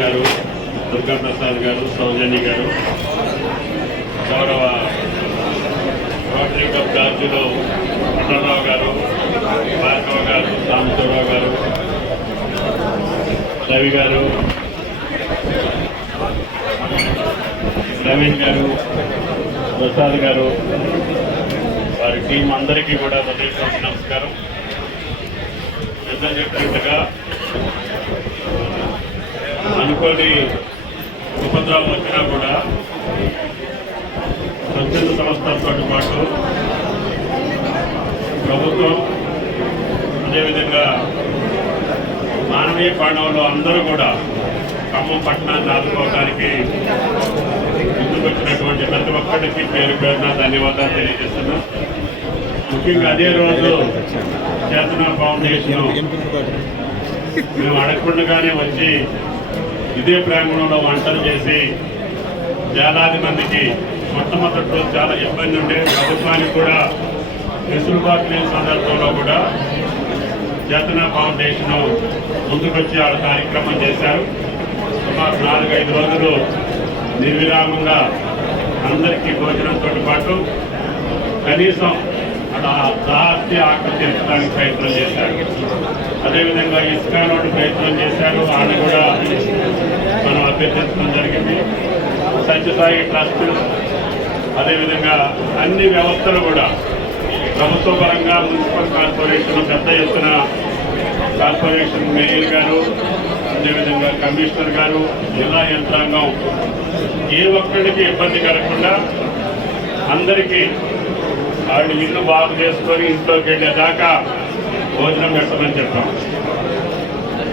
గారు దుర్గా ప్రసాద్ గారు సౌజన్య గారు. గౌరవ రోటరీ క్లబ్ ఛార్జీలో పట్టణరావు గారు భార్గవ గారు సాంబశివరావు గారు రవి గారు రవీన్ గారు ప్రసాద్ గారు వారి టీం అందరికీ కూడా హృదయపూర్వక నమస్కారం. పెద్ద చెప్పినట్టుగా అనుకోని ఉపద్రవం వచ్చినా కూడా స్వచ్ఛంద సంస్థలతో పాటు ప్రభుత్వం అదేవిధంగా మానవీయ కోణంలో అందరూ కూడా ఖమ్మం పట్టణాన్ని ఆదుకోవడానికి ముందుకొచ్చినటువంటి ప్రతి ఒక్కరికి పేరు పేరున ధన్యవాదాలు తెలియజేస్తున్నాం. ముఖ్యంగా అదే రోజు చేతన ఫౌండేషన్ మేము అడగకుండానే వచ్చి ఇదే ప్రాంగణంలో వంటలు చేసి వేలాది మందికి మొట్టమొదట్లో చాలా ఇబ్బంది ఉండే. ప్రభుత్వానికి కూడా వెసులుబాటు లేని సందర్భంలో కూడా చేతన ఫౌండేషన్ ముందుకొచ్చి వాళ్ళ కార్యక్రమం చేశారు. సుమారు నాలుగైదు రోజులు నిర్విరామంగా అందరికీ భోజనంతో పాటు కనీసం అలా దాస్తి ఆకర్షించడానికి ప్రయత్నం చేశారు. అదేవిధంగా ఇస్కానోడు ప్రయత్నం చేశారు. వాళ్ళు కూడా పెట్టించడం జరిగింది. సత్యసాయి ట్రస్ట్ అదేవిధంగా అన్ని వ్యవస్థలు కూడా ప్రభుత్వ పరంగా మున్సిపల్ కార్పొరేషన్ పెద్ద ఎత్తున కార్పొరేషన్ మేయర్ గారు అదేవిధంగా కమిషనర్ గారు జిల్లా యంత్రాంగం ఏ ఒక్కడికి ఇబ్బంది కలగకుండా అందరికీ వాళ్ళు ఇల్లు బాగు చేసుకొని ఇంట్లోకి వెళ్ళేదాకా భోజనం పెట్టమని చెప్పాం.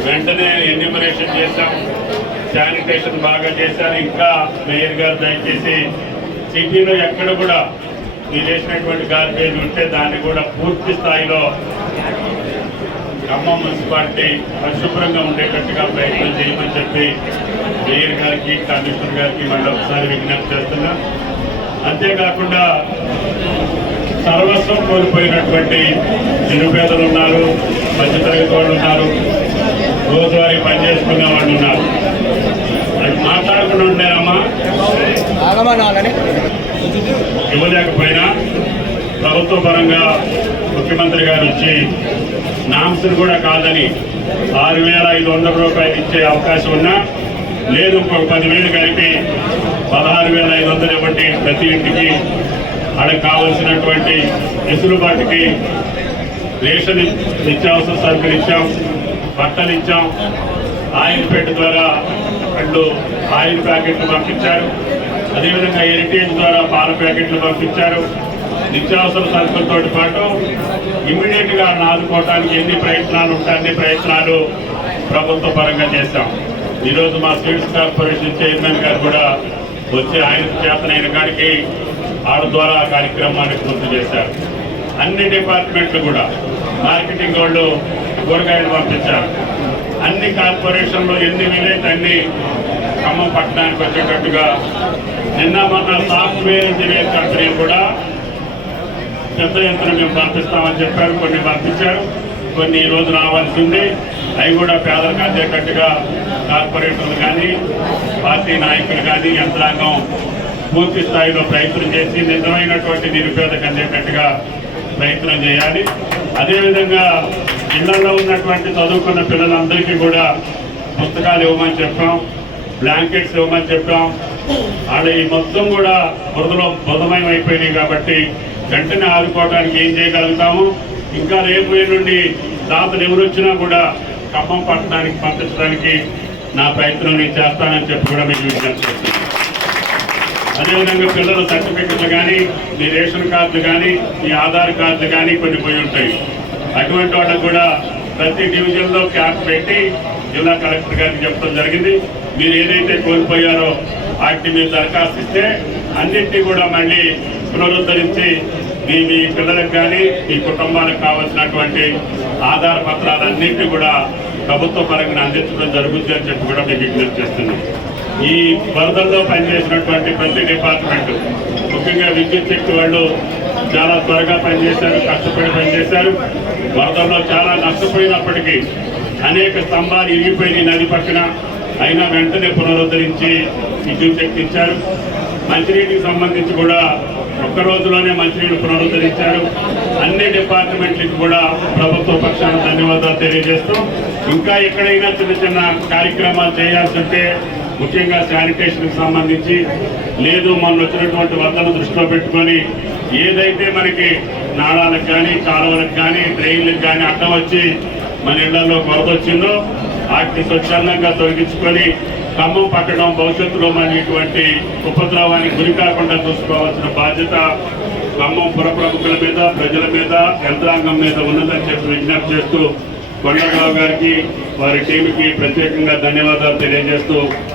వెంటనే ఎన్యూమరేషన్ చేశాం. శానిటేషన్ బాగా చేశారు. ఇంకా మేయర్ గారు దయచేసి సిటీలో ఎక్కడ కూడా మీరు చేసినటువంటి గార్బేజ్ ఉంటే దాన్ని కూడా పూర్తి స్థాయిలో ఖమ్మం మున్సిపాలిటీ పరిశుభ్రంగా ఉండేటట్టుగా ప్రయత్నం చేయమని చెప్పి మేయర్ గారికి కమిషనర్ గారికి మళ్ళీ ఒకసారి విజ్ఞప్తి చేస్తున్నా. అంతేకాకుండా సర్వస్వం కోల్పోయినటువంటి నిరుపేదలు ఉన్నారు మధ్యతరగతి వాళ్ళు ఉన్నారు. రోజువారీ పనిచేసుకునే వాళ్ళు ఉన్నారు అది మాట్లాడకుండా ఉండేనమ్మా ఇవ్వలేకపోయినా ప్రభుత్వ పరంగా ముఖ్యమంత్రి గారు వచ్చి నామ్స్ని కూడా కాదని ఆరు వేల ఐదు వందల రూపాయలు ఇచ్చే అవకాశం ఉన్నా లేదు ఇంకొక పదివేలు కలిపి పదహారు వేల ఐదు వందలు ఇవ్వండి ప్రతి ఇంటికి. అక్కడ కావలసినటువంటి వెసులుబాటుకి రేషన్ నిత్యావసర సరుకులు ఇచ్చాం. బట్టలు ఇచ్చాం. ఆయిల్ పెట్ ద్వారా రెండు ఆయిల్ ప్యాకెట్లు పంపించారు. అదేవిధంగా హెరిటేజ్ ద్వారా పాల ప్యాకెట్లు పంపించారు. నిత్యావసర సరుకులతో పాటు ఇమ్మీడియట్గా ఆదుకోవడానికి ఎన్ని ప్రయత్నాలు ఉంటాయి అన్ని ప్రయత్నాలు ప్రభుత్వ పరంగా చేశాం. ఈరోజు మా స్వీట్స్ కార్పొరేషన్ చైర్మన్ గారు కూడా వచ్చి ఆయన చేతనైన కాడికి ఆడ ద్వారా కార్యక్రమాన్ని పూర్తి చేశారు. అన్ని డిపార్ట్మెంట్లు కూడా. మార్కెటింగ్ వాళ్ళు కూరగాయలు పంపించారు. అన్ని కార్పొరేషన్లో ఎన్ని వీలైతే అన్ని ఖమ్మం పట్టణానికి వచ్చేటట్టుగా నిన్న మొన్న సాఫ్ట్వేర్ ఇంజనీర్ కంపెనీ కూడా పెద్ద యంత్రం మేము పంపిస్తామని చెప్పారు కొన్ని పంపించారు. కొన్ని ఈ రోజు రావాల్సి ఉంది. అవి కూడా పేదలకు అందేటట్టుగా కార్పొరేటర్లు కానీ పార్టీ నాయకులు కానీ యంత్రాంగం పూర్తి స్థాయిలో ప్రయత్నం చేసి నిజమైనటువంటి నిరుపేదకు అందేటట్టుగా ప్రయత్నం చేయాలి. అదేవిధంగా ఇళ్ళలో ఉన్నటువంటి చదువుకున్న పిల్లలందరికీ కూడా పుస్తకాలు ఇవ్వమని చెప్పాం బ్లాంకెట్స్ ఇవ్వమని చెప్పాం. వాళ్ళ ఈ మొత్తం కూడా బురదలో బుధమయం అయిపోయినాయి కాబట్టి వెంటనే ఆదుకోవడానికి ఏం చేయగలుగుతాము? ఇంకా రేపు నుండి దాతలు ఎవరు వచ్చినా కూడా ఖమ్మం పట్టడానికి పంపించడానికి నా ప్రయత్నం నేను చేస్తానని చెప్పి కూడా మీకు విజ్ఞప్తి చేస్తున్నాను. అదేవిధంగా పిల్లల సర్టిఫికెట్లు కానీ మీ రేషన్ కార్డులు కానీ మీ ఆధార్ కార్డులు కానీ కొన్ని పోయి ఉంటాయి. అటువంటి వాళ్ళకు కూడా ప్రతి డివిజన్లో క్యాంప్ పెట్టి జిల్లా కలెక్టర్ గారికి చెప్పడం జరిగింది. మీరు ఏదైతే కోల్పోయారో వాటిని మీరు దరఖాస్తు ఇస్తే అన్నింటినీ కూడా మళ్ళీ పునరుద్ధరించి మీ మీ పిల్లలకు కానీ మీ కుటుంబానికి కావాల్సినటువంటి ఆధార పత్రాలన్నింటినీ కూడా ప్రభుత్వ పరంగా అందించడం జరుగుతుంది అని చెప్పి కూడా మీకు విజ్ఞప్తి చేస్తున్నాం. ఈ వరదల్లో పనిచేసినటువంటి ప్రతి డిపార్ట్మెంట్ ముఖ్యంగా విద్యుత్ శక్తి వాళ్ళు చాలా త్వరగా పనిచేశారు కష్టపడి పనిచేశారు. వరదల్లో చాలా నష్టపోయినప్పటికీ అనేక స్తంభాలు ఇరిగిపోయిన నది పక్కన అయినా వెంటనే పునరుద్ధరించి విద్యుత్ శక్తి ఇచ్చారు. మంచినీటికి సంబంధించి కూడా ఒక్క రోజులోనే మంచినీళ్ళు పునరుద్ధరించారు. అన్ని డిపార్ట్మెంట్లకు కూడా ప్రభుత్వ పక్షాన ధన్యవాదాలు తెలియజేస్తూ ఇంకా ఎక్కడైనా చిన్న చిన్న కార్యక్రమాలు చేయాల్సి ఉంటే ముఖ్యంగా శానిటేషన్కి సంబంధించి లేదు మొన్న వచ్చినటువంటి వద్దను దృష్టిలో పెట్టుకొని ఏదైతే మనకి నాళాలకు కానీ కాలువలకు కానీ డ్రైన్లకు కానీ అడ్డం వచ్చి మన ఇళ్ళలో కొరత వచ్చిందో వాటిని స్వచ్ఛందంగా తొలగించుకొని ఖమ్మం పట్టడం భవిష్యత్తులో మన ఇటువంటి ఉపద్రవానికి గురి కాకుండా చూసుకోవాల్సిన బాధ్యత ఖమ్మం పుర ప్రముఖుల మీద ప్రజల మీద యంత్రాంగం మీద ఉన్నదని చెప్పి విజ్ఞప్తి చేస్తూ కొండరావు గారికి వారి టీంకి ప్రత్యేకంగా ధన్యవాదాలు తెలియజేస్తూ